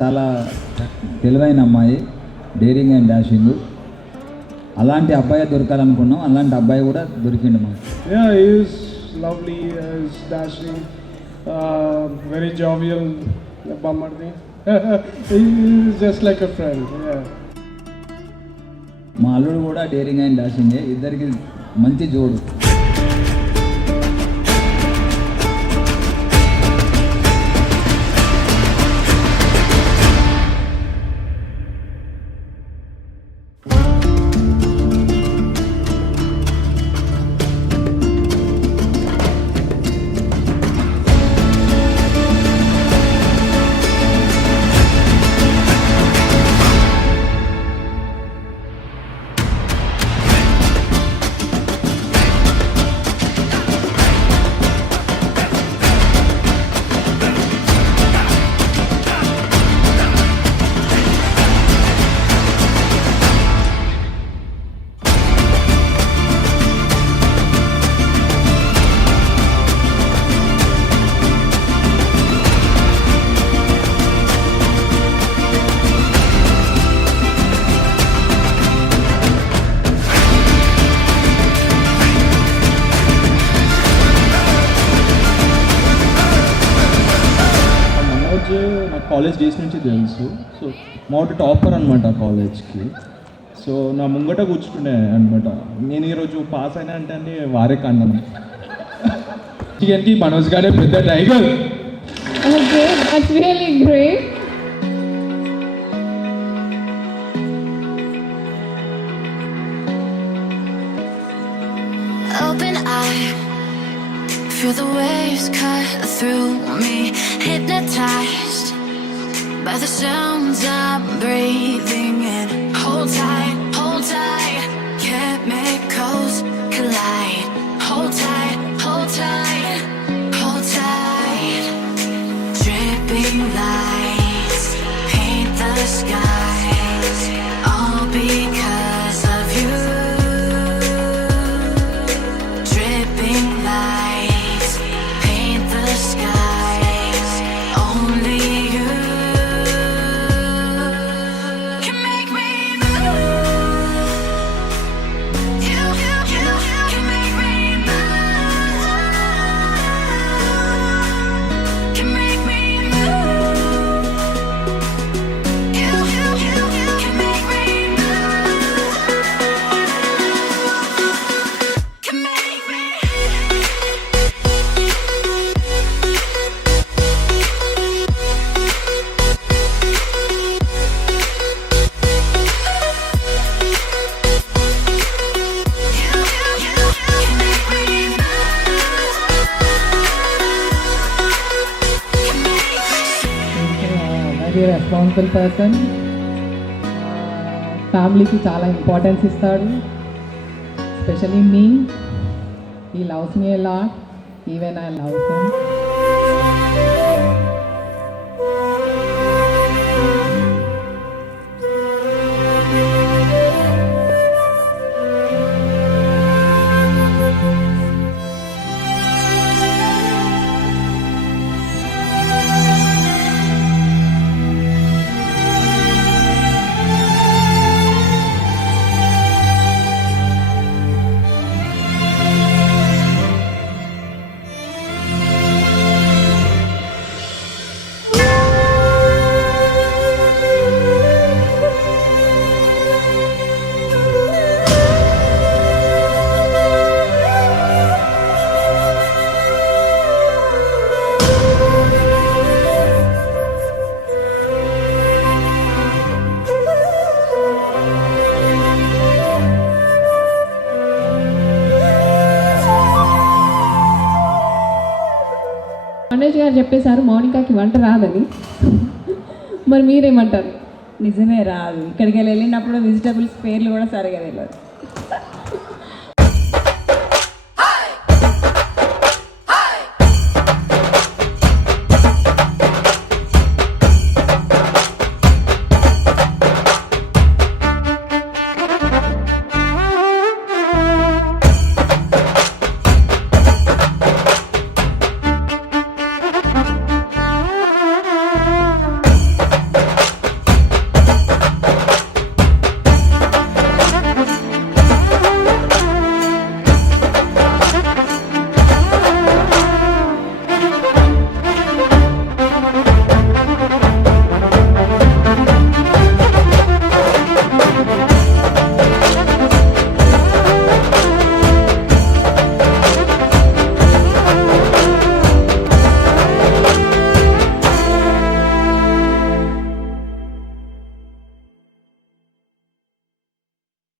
చాలా తెలివైన అమ్మాయి, డేరింగ్ అండ్ డాషింగ్. అలాంటి అబ్బాయి దొరకాలనుకున్నాం, అలాంటి అబ్బాయి కూడా దొరికిండు మాకు. Yeah, he is lovely, he is dashing, very jovial, Bamardi. He is just like a friend, yeah. మా అల్లుడు కూడా డేరింగ్ అండ్ డాషింగే, ఇద్దరికి మంచి జోడు. నాకు కాలేజ్ డేస్ నుంచి తెలుసు. సో మొదటి టాపర్ అనమాట కాలేజ్కి. సో నా ముంగట కూర్చుంటుండే అనమాట. నేను ఈరోజు పాస్ అయినా అంటే వారే కాండం. చికెన్కి మనోజ్ గారే పెద్ద tiger. Okay, that's really great. Open eye, feel the waves cut through me, hypnotized by the sounds I'm breathing in. Hold tight, chemicals collide. Hold tight, hold tight, hold tight. Dripping lights paint the skies, all because of you. Dripping lights paint the skies, only you can make me move. You can make me move. Can make me move. You can make me move. Can make me. Very responsible person. ఫ్యామిలీకి చాలా ఇంపార్టెన్స్ ఇస్తాడు. ఎస్పెషలీ మీ. He loves me a lot, even I love him. Manoj గారు చెప్పేశారు మౌనికాకి వంట రాదని. మరి మీరేమంటారు? నిజమే రాదు. ఇక్కడికి వెళ్ళినప్పుడు వెజిటబుల్స్ పేర్లు కూడా సరిగా తెలియదు.